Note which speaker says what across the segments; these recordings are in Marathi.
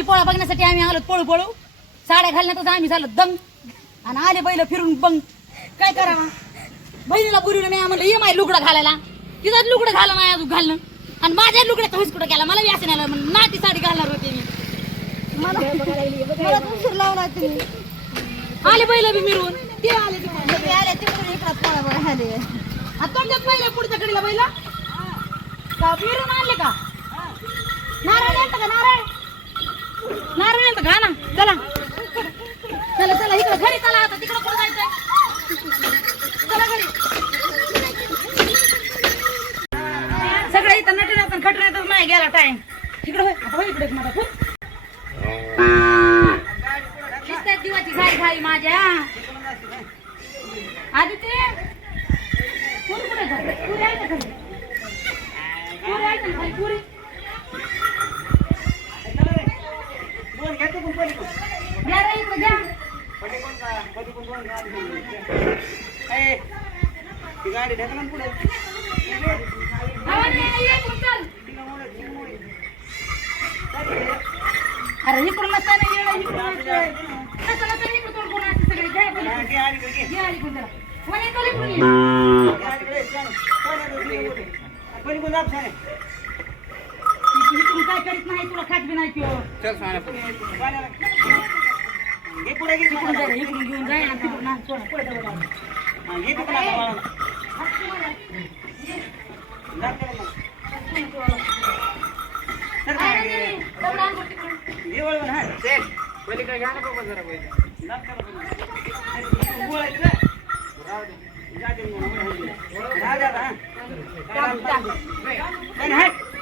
Speaker 1: बैल पोळा बघण्यासाठी आम्ही आलो पळू पळू साड्या घालण्यातच आम्ही झालो दंग आणि आले बैल फिरून बंग. काय करावा? बहिणीला बुरीला मी म्हणलं ये माय लुगडं घालायला. तिथं लुगडं घाला नाही अजून घालणं. आणि माझ्या लुगड्यात हुसकुडं केला. मला असं नाही आलं. म्हणलं, नाटी साडी घालणार होते मी.
Speaker 2: मला उशीर लावला तुम्ही
Speaker 1: आले बैल बी मिरवून. ते आले.
Speaker 2: ते आले तिकडे इकडं पोळा बघा आले
Speaker 1: आता तोंडात बैल पुढच्या कडीला बैल? का मिरवून आणले का? नारळ आणतं का नारळ? नारळ तर घा ना चला. चला चला इकडे घरी चला आता तिकडे कोण जायचंय? चला घरी. सगळं इथं नटण्यात खटण्यातच नाही गेला टाइम तिकडे होय आता होय इकडे एक माझा खूप दिसतात दिवाची घाई घाई माझ्या आधी ते पुरी कुठे झाली पुरी आहे का खाली पुरी आहे का खाली पुरी घ्या रे इकडे घ्या
Speaker 3: गाडी ढकला पुढे
Speaker 1: अरे इकडून नसताना येणं, इकडून असतंय. तसं इकडून तोंड करून असतं सगळे. घ्या इकडून. घ्या इकडून इकडून ये. इकडून काय करीत नाही तुला खात बी नाही किंवा इकडून जा रे, इकडून घेऊन जाय आणि तिकडून आण, सोडा, पुढे जाऊ.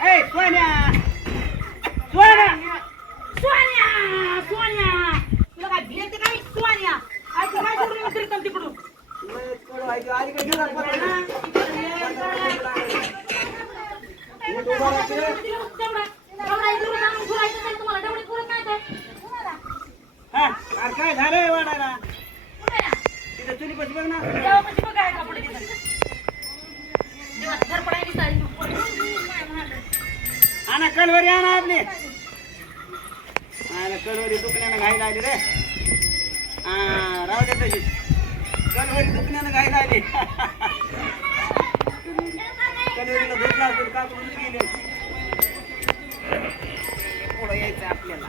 Speaker 1: काय. सोन्या. सोन्या. तुला काय भेटते काय सोन्या आज काय करून फिरतो तिकडून
Speaker 3: काय झालंय वाढायला तिथे चुली पशी बघ ना आणा कलवरी आणा आपली. आणा कलवरी दुखण्यानं घाई लागली रे. हा राहू दे तशी कलवरी दुखण्यानं घाई लागली कलवरीला धुतला असेल का करून गेले पुढं यायचं आपल्याला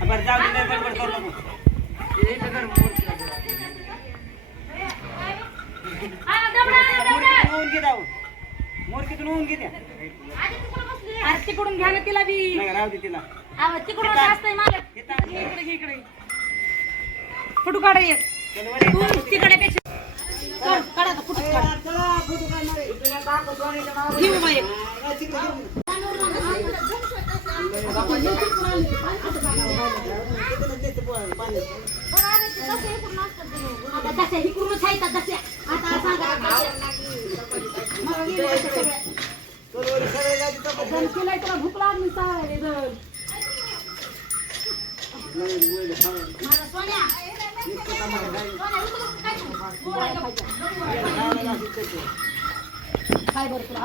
Speaker 3: बरं जाऊ दे गडबड करू नको मोरकीतून ऊन घे जाऊ मोरकीतून ऊन घे त्या
Speaker 1: तिकडून घ्या ना तिला बी.
Speaker 3: नाही राहू दे तिला.
Speaker 1: तिकडून जास्त आहे मालक. इकडे घे, इकडे. फोटो काढा एक. तू तिकडे पेक्षा काढ काढा. आता फोटो काढ एक आता काय बरं तुला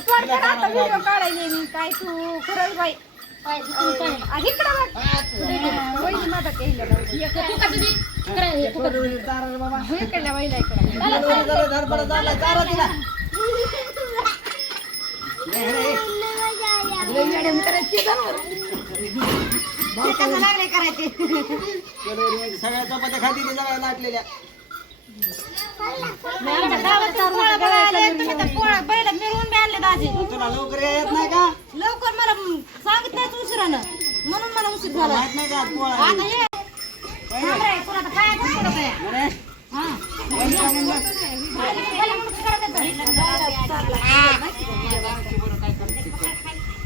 Speaker 2: तोंड कर आता व्हिडिओ काढायले मी काय तू खरंच बाई
Speaker 1: पाय धुतून काय.
Speaker 2: आ, इकडं बघ वहिनी माझा केलं
Speaker 1: एक तू कसं दे? करे, तू कसं दे?
Speaker 3: बाबा
Speaker 2: इकडल्या इकडं
Speaker 3: कलवरी जरा धडपड झाला चारा तिला
Speaker 2: मॅडम करायची कसं लागले करायचे
Speaker 3: सगळ्या चपात्या खाती ते जरा लाटलेल्या
Speaker 2: पोळा बैल बी आणले दाजी
Speaker 3: तुला लवकर येत नाही का
Speaker 2: लवकर मला सांगितलं उशिरानं म्हणून मला उशीर झाला
Speaker 3: माहीत नाही का पोळा
Speaker 2: आता ये काय हा.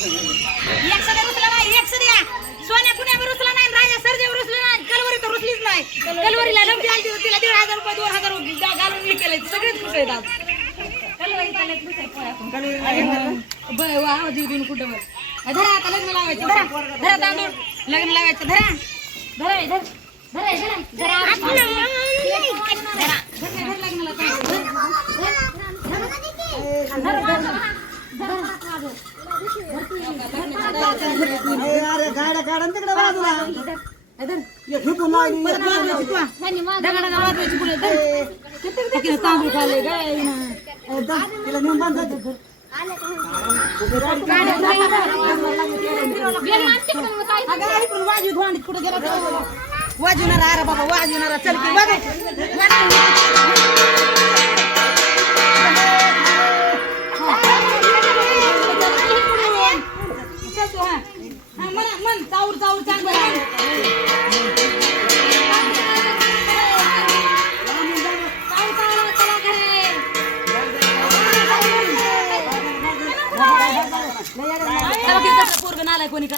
Speaker 3: काय हक्की
Speaker 1: एक रुसला नाही एक सध्या सोन्या कुण्या बी रुसला नाही राजा सरदेव रुसला नाही कलवरी तर रुसलीच नाही कलवरीला लमटी आली होती, तिला दीड हजार रुपये दोन हजार रुपये घालून हे केले सगळेच रुसले आज बरं, आवाज येऊ देऊन कुठं बरं. धरा आता लग्न लावायचं धरा धरा तांदूळ लग्न लावायचं धरा धरा धर धरा धरा धरा धर, धर लग्नाला धर, धर, धर, धर.
Speaker 3: गाड्या काढा ना तिकडे बाजूला
Speaker 1: तांदूळ खाल्ले काय
Speaker 3: तिला नेऊन बांध
Speaker 1: वाजवणारा अरे बाबा वाजवणारा चल की बघ.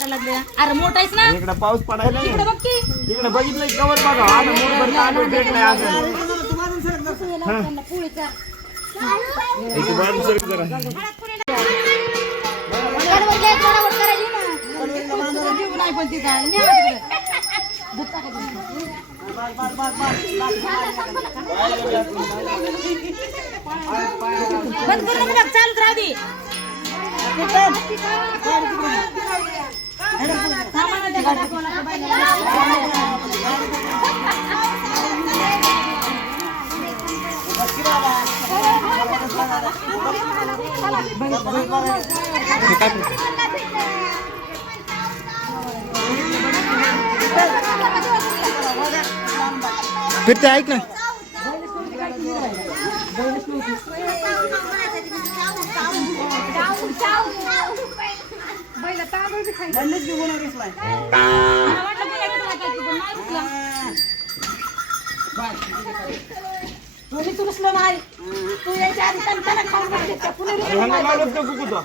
Speaker 1: लागले अरे मोठा आहेस ना?
Speaker 4: इकडे पाऊस पडायला
Speaker 1: इकडे बघ की.
Speaker 4: बघितलं कवर बघा? मोठभर तांदूळ भेटलाय
Speaker 1: जीव नाही पण तिचा न्या तिकडे. बंद करू नका चालत राहू दे थांबा ना त्या गाडीत कोणाच्या बाईला.
Speaker 4: फिरते ऐक ना.
Speaker 1: तू पण नाही यायच्या आधी खाऊन. त्या
Speaker 4: ह्यांना. लावलं का कुकुता?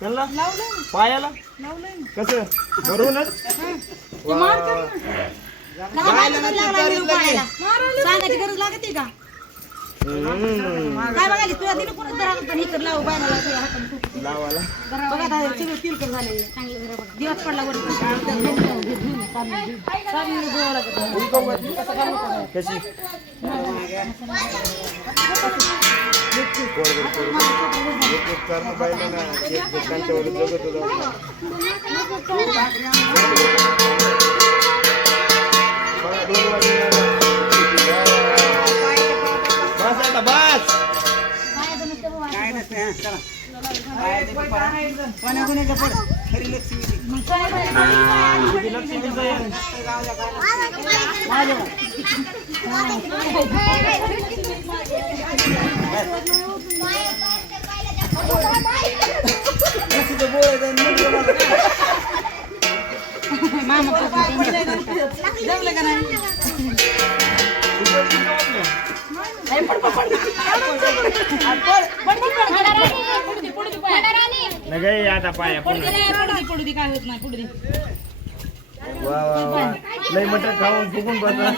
Speaker 4: त्यांना
Speaker 1: लावलं ना.
Speaker 4: पायाला
Speaker 1: लावलंय ना.
Speaker 4: कसं
Speaker 1: ते ना. तर. सांगायची गरज लागते का. काय बघायला तुला तिने कोणच धरायला पण इकडे लावू बायला लावू तुझ्या हाताने हे बघा दिवस पडला वर
Speaker 4: कशी करणं पाहिलं ना
Speaker 3: कोण्या कोण्याच्या पड. खरी लक्ष्मी ती.
Speaker 4: किती लक्ष्मीचं आहे.
Speaker 3: लक्ष्मीचं बोळ मुलगा बघा.
Speaker 1: मामा जमलं का नाही पड, पड, पड. पड, पड, पड, पड. पडू दे, पडू दे पाय.
Speaker 4: नाही आता पाया
Speaker 1: पडू दे, नाही, पडू दे, पडू दे, काय होत नाही पडू दे
Speaker 4: वा वा वा. लय मटण खाऊन फुकून बसला.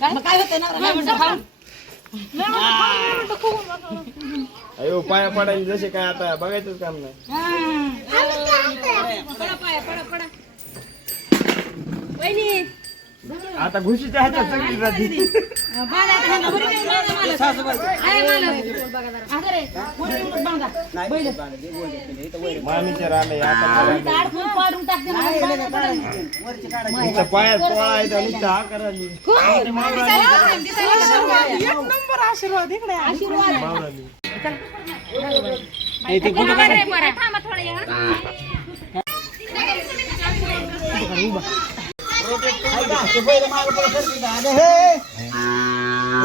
Speaker 1: काय मग काय होतं ना लय म्हणतं खाऊन.
Speaker 4: अयो पाया पडायला जसे काय आता बघायचंच काम नाही. पायात पोळा आहे तर नुसतं हा
Speaker 1: दिसायला कसं पाया?
Speaker 2: एक नंबर आशीर्वाद इकडे आहे.
Speaker 4: मावळाली.
Speaker 3: ते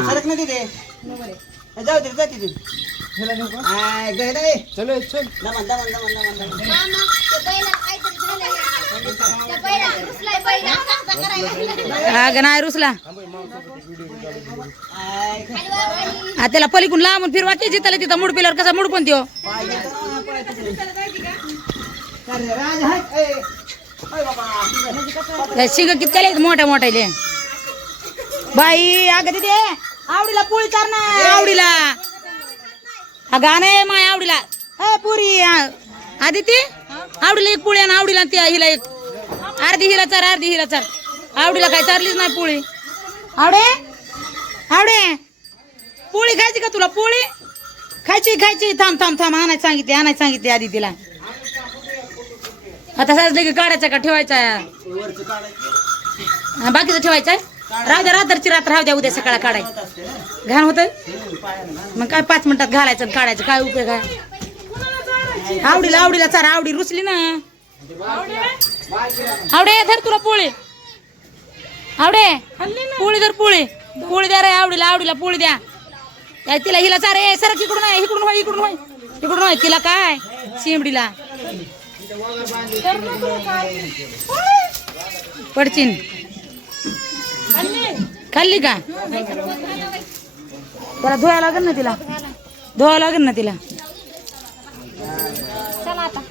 Speaker 3: सरक नाही तिथे. जाऊ दे, जाते
Speaker 4: चल चल
Speaker 3: दमन, दमन, दमन, दमन, दमन.
Speaker 1: नाही रुसला त्याला पलीकडून लांबून फिरवा की जिथं तिथं मूड पिल्यावर कसा मूड पण देऊ शिंग कितक्याले आहेत? मोठ्या मोठ्याले. बाई अगं तिथे आवडीला पोळी चार ना आवडीला. हा गाणं आहे माय आवडीला. ए पुरी आदिती आवडीला एक पोळी आणि आवडीला त्या हिला एक. अर्धी हिला चार अर्धी हिला चार. आवडीला काय चारलीच नाही पोळी. आवडे? आवडे? पोळी खायची का तुला? पोळी? खायची खायची. थांब थांब थांब. आणायची सांगितली आणायची सांगितली आधी तिला आता साजले की काढायचा का? ठेवायचा?
Speaker 3: वरचं काढायचं
Speaker 1: बाकीचं ठेवायचं आहे राहू द्या रात्रची रात्र राहू द्या उद्या सकाळ काढाय. घाण होत मग काय पाच मिनिटात घालायचं आणि काढायचं? काय उपयोग आहे? आवडीला आवडीला चार आवडी रुचली ना. आवडे धर तुला पोळी. आवडे पोळी धर पोळी. पोळी द्या रे आवडीला आवडीला पोळी द्या. त्या तिला हिला चार ए सरक इकडून आहे इकडून होय इकडून होय. इकडून होय तिला काय? शिमडीला. पडचिन. खाल्ली का? त्याला धुवायला लागेल ना तिला. धुवायला लागेल ना तिला.
Speaker 2: चला आता.